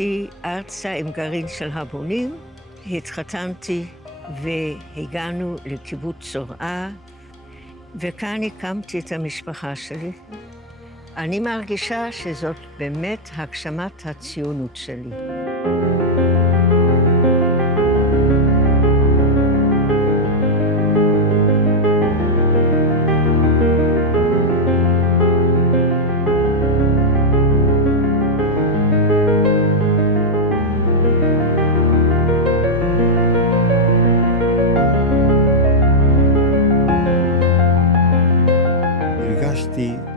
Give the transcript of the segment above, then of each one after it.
עליתי ארצה עם גרעין של הבונים, התחתנתי והגענו לקיבוץ צורעה, וכאן הקמתי את המשפחה שלי. אני מרגישה שזאת באמת הגשמת הציונות שלי.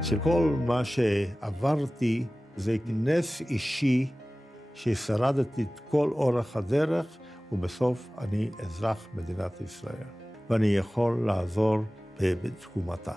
שכל מה שעברתי זה נס אישי ששרדתי את כל אורך הדרך, ובסוף אני אזרח מדינת ישראל, ואני יכול לעזור בתקומתה.